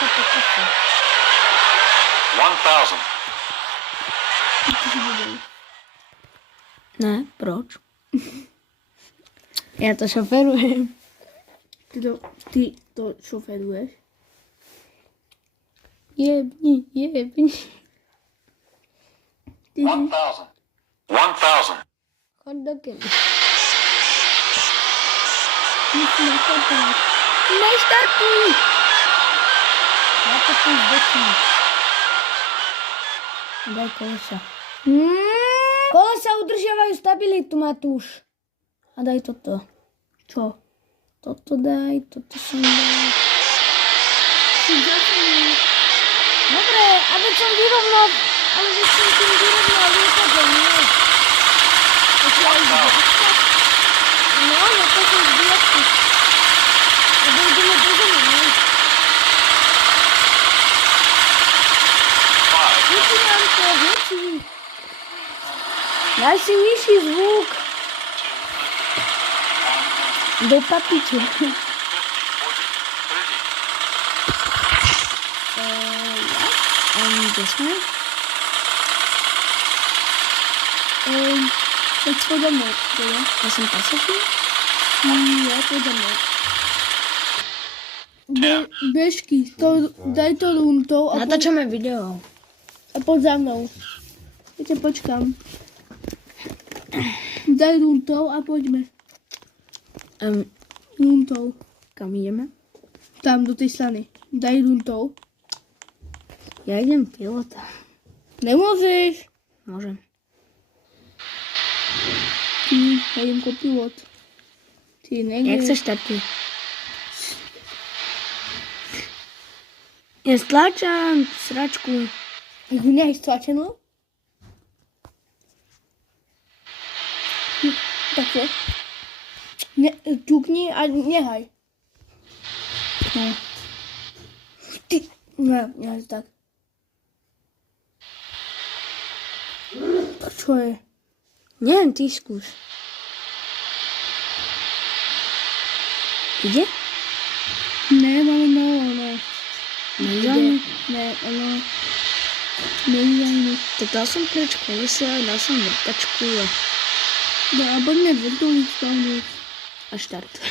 to pokosu. 1000. Ne, proč? Já to šoferujem. Ty to šoferuješ? Jebni. 1000. Chod do kedy. Musím nastartovat. Neštartuj! Já to tu zdečím. Daj kolesa. Kolesa udržiavajú stabilitu, Matúš. A daj toto. Čo? Toto daj, toto som daj. Dobre, aby som vyrovnal lietadlo, nie. No, na to som zbijačky. Lebo ideme do zemi, nie? Vypínam to, heci. Daj si nižší zvuk. Do papiče. Kde sme? Tak pôjdeme. Ja som pasažír? Ja pôjdeme. Bežky, daj to runtou a Natáčame video. poď za mnou. Ja ťa počkám. Daj runtou a poďme. Runtou. Kam ideme? Tam, do tej strany. Daj runtou. Ja idem pilota. Nemôžeš. Môžem. Ja idem kopilot. Ty Jak nevieš. sa štartuje? Ja stlačam sračku. Ich nehaj stlačenú. Takto. Ťukni a nehaj. No. Ty. Nehaj tak. Čo je? Neviem, ty skús. Ide? Ne, máme ono. Nejdeme. Ne, ono. Nejdeme. Tak dal som preč kolesa, dal som vrtačku No a poďme vrtulník spavnúť. a štartuj.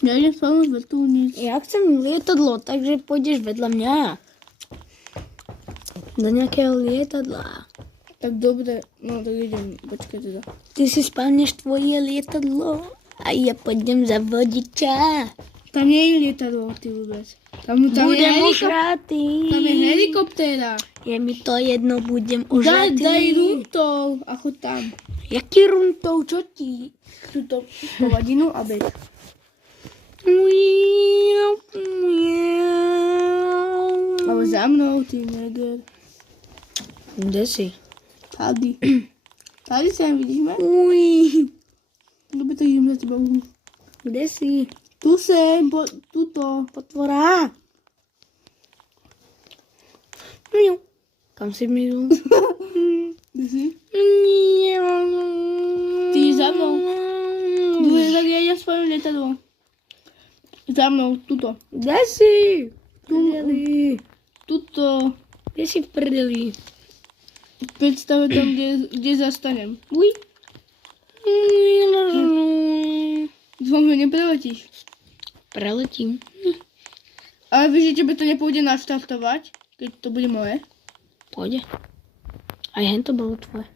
Ja idem spavnúť vrtulník. Ja chcem lietadlo, takže pôjdeš vedľa mňa. Do nejakého lietadla. Tak dobre, no tak idem, počkaj teda. Ty si spávneš tvoje lietadlo a ja pôjdem za vodiča. Tam nie je lietadlo, ty vôbec. Tam Budem ožratý. Tam je helikoptéra. Je mi to jedno, budem ožratý. Daj runtov a choď tam. Jaký runtov, čo ti? Tuto povadinu a beď. Ale za mnou, ty neger. Kde si? Tady. Tady sa vidíš ma? Uj. Dobre, tak idem za tebou. Kde si? Tu sem, tuto. Potvora. Kam si minul? Kde si? Ty za mnou. Dobre, tak ja idem svojim lietadlom. Za mnou, tuto. Kde si? Prdeli. Tuto. Kde si v prdeli? Predstave tam, kde zastanem. Uj. Dúfam, že nepreletíš. Preletím. Ale vieš, že tebe to nepôjde naštartovať, keď to bude moje? Pôjde. Aj hen to bolo tvoje.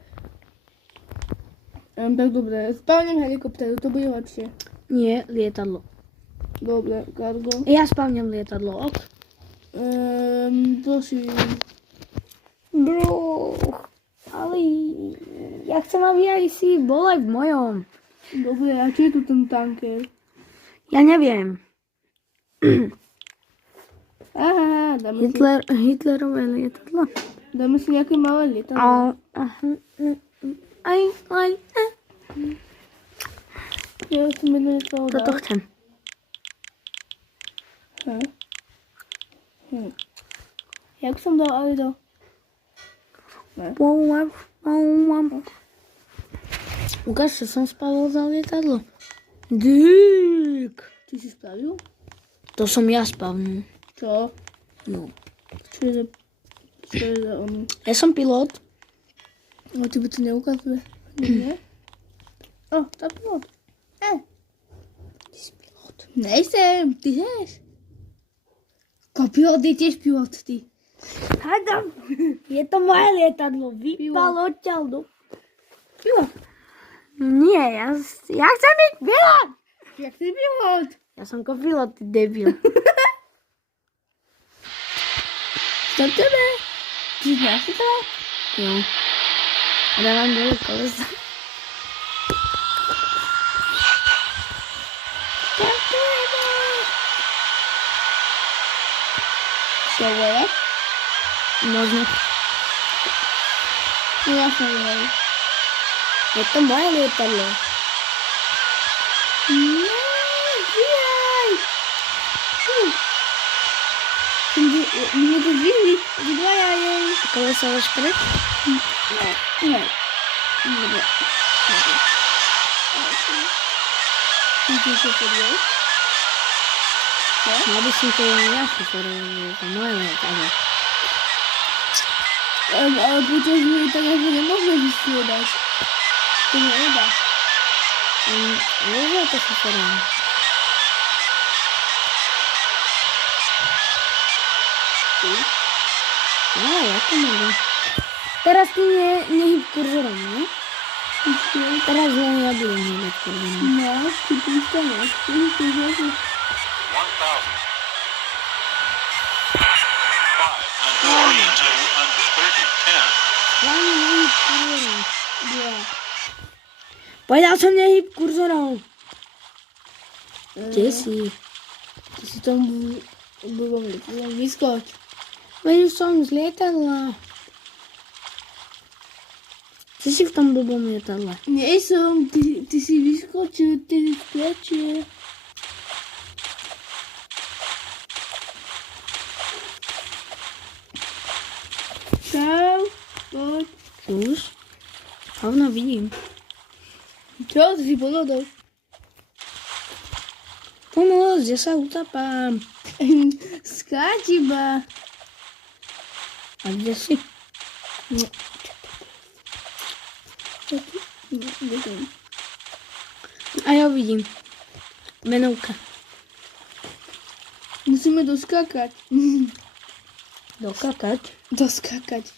Tak dobre, spávnem helikoptéru, to bude lepšie. Nie, lietadlo. Dobre, cargo. Ja spávnem lietadlo, ok? Prosím. Bro, ale ja chcem, aby aj si bol aj v mojom. Dobre, a čo je tu ten tanker? Ja neviem. Aha, Hitlerové lietadlo. dáme si nejaké malé lietadlo. Aj. Ja chcem jedno lietadlo Toto dať. chcem. Jak som dal aj do... Ukáž, čo som spravil za lietadlo. Dík. Ty si spravil? To som ja spavnul. Čo? No. Čo je za ono? Ja som pilot. No, ty by to neukazuje. Nie? O, to pilot. Ty si pilot. Nejsem, ty ješ. Kopilot je tiež pilot, ty. Hádam. Je to moje lietadlo. Vypal odtiaľ. Pilot. Nie, ja chcem byť pilot. Jak ty pilot? Ja som kopilot, ty debil. Stop tebe. Ty znáš to? Jo. A dávam dole kolesa. Čo je? Možno. No ja som je. Je to moje lietadlo. Nie, zbieraj. Mnie to winni. Dwaja jej. Kolesa máš preč? Nie. Dobra. Chceš sa podieť? Ja by som to ja šoferoval, je to moje lietadlo. Ale počas mi tak ako nemôžeme vystriedať. To nedá. Vieš, ja to šoferoval. No, ja to môžem. Teraz ty nehyb kurzorom, ne? Teraz len ja budem hýbať kurzorom. No, ty púšťaš. Ty púšťaš. 1,000. 5 under 30. 10. Hlavne nehyb kurzorom. Povedal som nehyb kurzorom. Kde si? Ty si tam blbom lietadlom vyskoč. Veď už som z lietadla. Ty si v tom blbom lietadle. Nie som, ty si vyskočil, ty si sklečil. Čau, poď. Už? Hovno vidím. Čo, ty si pod vodou? Pomôcť, ja sa utapám. Skáč iba. A kde si? No. Čo ty? No, kde som? A ja vidím. Menovka. Musíme doskákať. Dokakať. Doskákať.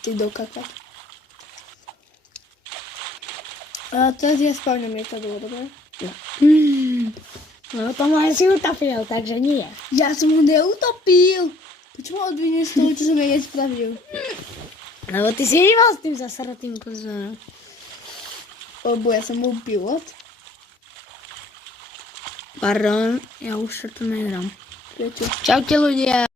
Ty dokakať. A teraz ja spavňam lietadlo, dobre? No to moje si utapil, takže nie. Ja som ho neutopil. Prečo ma odvinieš z toho, čo som ja nespravil? Lebo ty si hýbal s tým zasratým kozorom. Lebo ja som bol pilot. Pardon, ja už to nehrám. Prečo? Čaute ľudia.